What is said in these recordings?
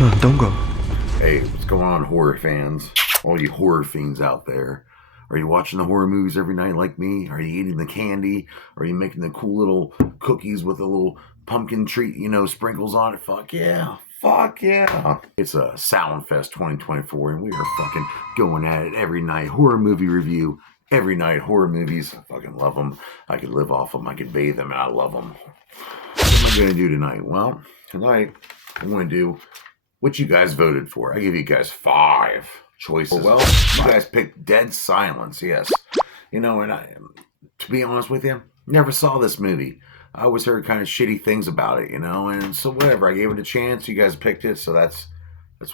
Don't go. Hey, what's going on, horror fans? All you horror fiends out there. Are you watching the horror movies every night like me? Are you eating the candy? Are you making the cool little cookies with a little pumpkin treat, sprinkles on it? Fuck yeah. Fuck yeah. It's a Soundfest 2024, and we are fucking going at it every night. Horror movie review. Every night, horror movies. I fucking love them. I could live off them. I could bathe them, and I love them. What am I going to do tonight? Well, tonight I'm going to do what you guys voted for. I give you guys 5 choices. Well, you guys picked Dead Silence, yes. And to be honest with you, never saw this movie. I always heard kind of shitty things about it, and so whatever. I gave it a chance. You guys picked it, so that's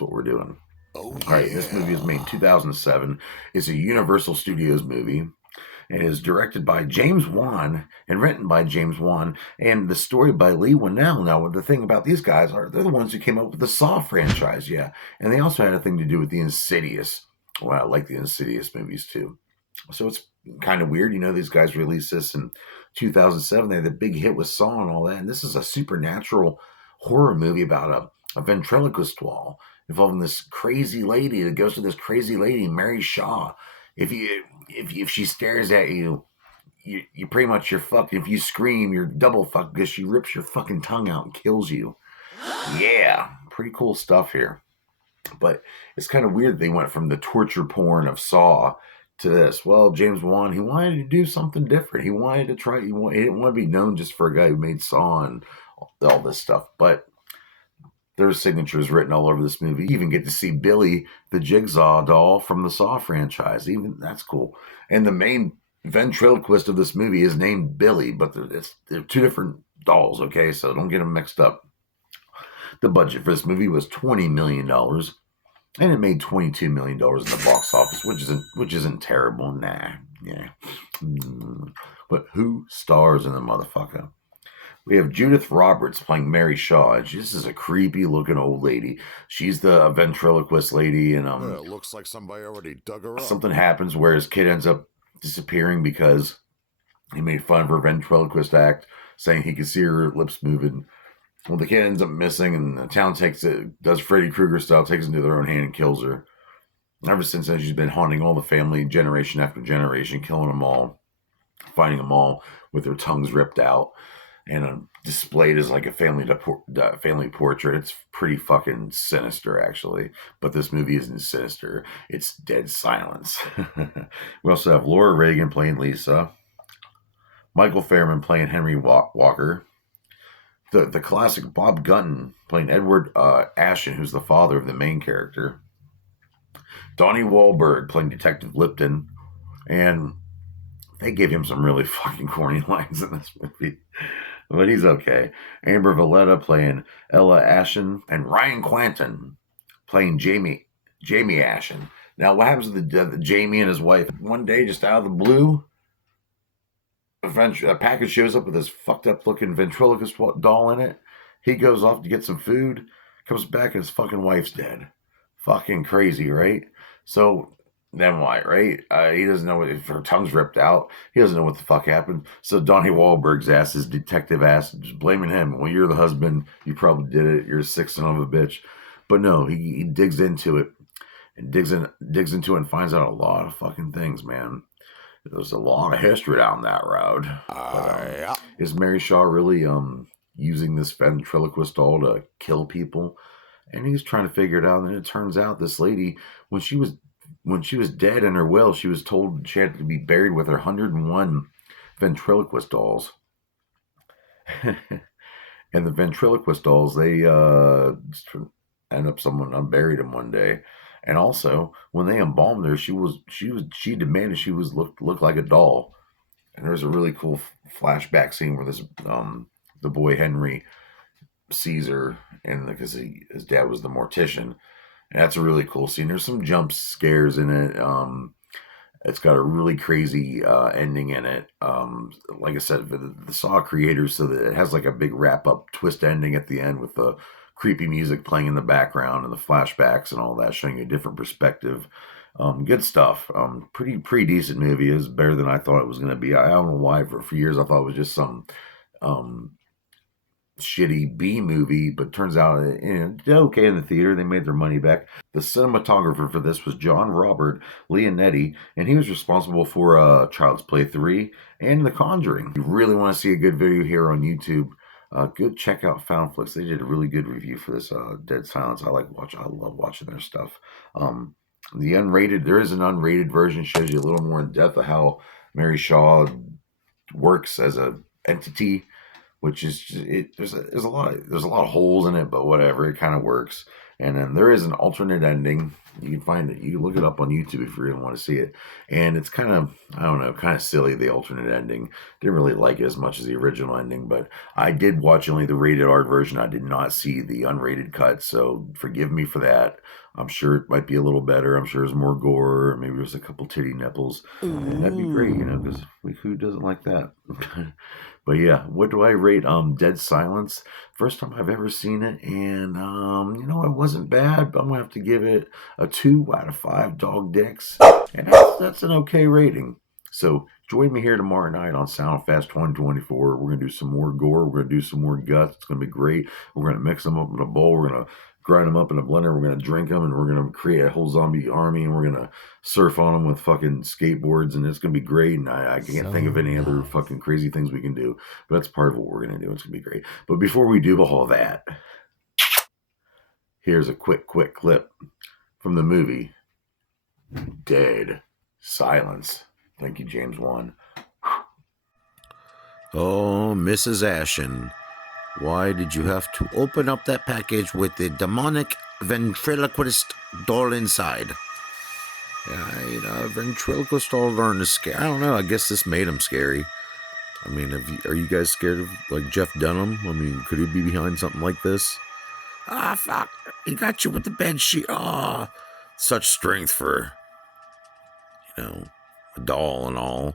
what we're doing. Oh, yeah. All right, this movie was made in 2007. It's a Universal Studios movie. It is directed by James Wan and written by James Wan, and the story by Lee Winnell. Now, the thing about these guys they're the ones who came up with the Saw franchise, yeah, and they also had a thing to do with the Insidious. Well, I like the Insidious movies too. So it's kind of weird, these guys released this in 2007. They had the big hit with Saw and all that, and this is a supernatural horror movie about a ventriloquist doll involving this crazy lady that goes to this crazy lady, Mary Shaw. If she stares at you, you pretty much you're fucked. If you scream, you're double fucked because she rips your fucking tongue out and kills you. Yeah, pretty cool stuff here. But it's kind of weird they went from the torture porn of Saw to this. Well, James Wan, he wanted to do something different. He wanted to try. He didn't want to be known just for a guy who made Saw and all this stuff. But there's signatures written all over this movie. You even get to see Billy, the Jigsaw doll from the Saw franchise. Even that's cool. And the main ventriloquist of this movie is named Billy, but they're 2 different dolls, okay? So don't get them mixed up. The budget for this movie was $20 million, and it made $22 million in the box office, which isn't terrible. Nah, yeah. But who stars in the motherfucker? We have Judith Roberts playing Mary Shaw. This is a creepy looking old lady. She's the ventriloquist lady, and it looks like somebody already dug her up. Something happens where his kid ends up disappearing because he made fun of her ventriloquist act, saying he could see her lips moving. Well, the kid ends up missing, and the town does Freddy Krueger style, takes it into their own hand and kills her. Ever since then, she's been haunting all the family, generation after generation, killing them all, finding them all with their tongues ripped out, and displayed as like a family portrait. It's pretty fucking sinister, actually. But this movie isn't sinister. It's Dead Silence. We also have Laura Reagan playing Lisa, Michael Fairman playing Henry Walker, the classic Bob Gunton playing Edward Ashton, who's the father of the main character, Donnie Wahlberg playing Detective Lipton, and they gave him some really fucking corny lines in this movie. But he's okay. Amber Valletta playing Ella Ashen, and Ryan Quanten playing Jamie Ashen. Now, what happens to the Jamie and his wife? One day, just out of the blue, a package shows up with this fucked up looking ventriloquist doll in it. He goes off to get some food, comes back, and his fucking wife's dead. Fucking crazy, right? So then why, right? He doesn't know if her tongue's ripped out. He doesn't know what the fuck happened. So Donnie Wahlberg's ass, his detective ass, just blaming him. Well, you're the husband. You probably did it. You're a sick son of a bitch. But no, he digs into it and digs into it and finds out a lot of fucking things, man. There's a lot of history down that road. Yeah. Is Mary Shaw really using this ventriloquist doll to kill people? And he's trying to figure it out. And it turns out this lady, when she was dead in her will, she was told she had to be buried with her 101 ventriloquist dolls. And the ventriloquist dolls, they end up someone unburied them one day. And also, when they embalmed her, she demanded she was look like a doll. And there's a really cool flashback scene where this the boy Henry sees her, and because his dad was the mortician. And that's a really cool scene. There's some jump scares in it. It's got a really crazy ending in it. Like I said, the Saw creators, so that it has like a big wrap-up twist ending at the end with the creepy music playing in the background and the flashbacks and all that, showing you a different perspective. Good stuff. Pretty decent movie. It was better than I thought it was going to be. I don't know why. For years, I thought it was just some shitty B movie, but turns out it did okay in the theater. They made their money back. The cinematographer for this was John Robert Leonetti, and he was responsible for Child's Play 3 and The Conjuring. If you really want to see a good video here on YouTube, go check out Foundflix. They did a really good review for this Dead Silence. I love watching their stuff. The unrated, there is an unrated version, shows you a little more in depth of how Mary Shaw works as a entity, which is there's a lot of holes in it, but whatever, it kind of works. And then there is an alternate ending. You can find it. You can look it up on YouTube if you really want to see it. And it's kind of, I don't know, kind of silly, the alternate ending. Didn't really like it as much as the original ending, but I did watch only the rated R version. I did not see the unrated cut, so forgive me for that. I'm sure it might be a little better. I'm sure there's more gore. Maybe there's a couple titty nipples. And that'd be great, because who doesn't like that? But yeah, what do I rate Dead Silence? First time I've ever seen it, and it wasn't bad, but I'm gonna have to give it a 2 out of 5 dog dicks. And that's an okay rating. So join me here tomorrow night on Soundfest 2024. We're gonna do some more gore, we're gonna do some more guts. It's gonna be great. We're gonna mix them up in a bowl, we're gonna grind them up in a blender, we're gonna drink them, and we're gonna create a whole zombie army, and we're gonna surf on them with fucking skateboards, and it's gonna be great. And I can't think of any other fucking crazy things we can do, but that's part of what we're gonna do. It's gonna be great. But before we do all that, here's a quick clip from the movie Dead Silence. Thank you, James Wan. Oh, Mrs. Ashen, why did you have to open up that package with the demonic ventriloquist doll inside? Ventriloquist doll learned to scare. I don't know. I guess this made him scary. I mean, are you guys scared of, like, Jeff Dunham? I mean, could he be behind something like this? Ah, fuck. He got you with the bed sheet. Ah, such strength for, a doll and all.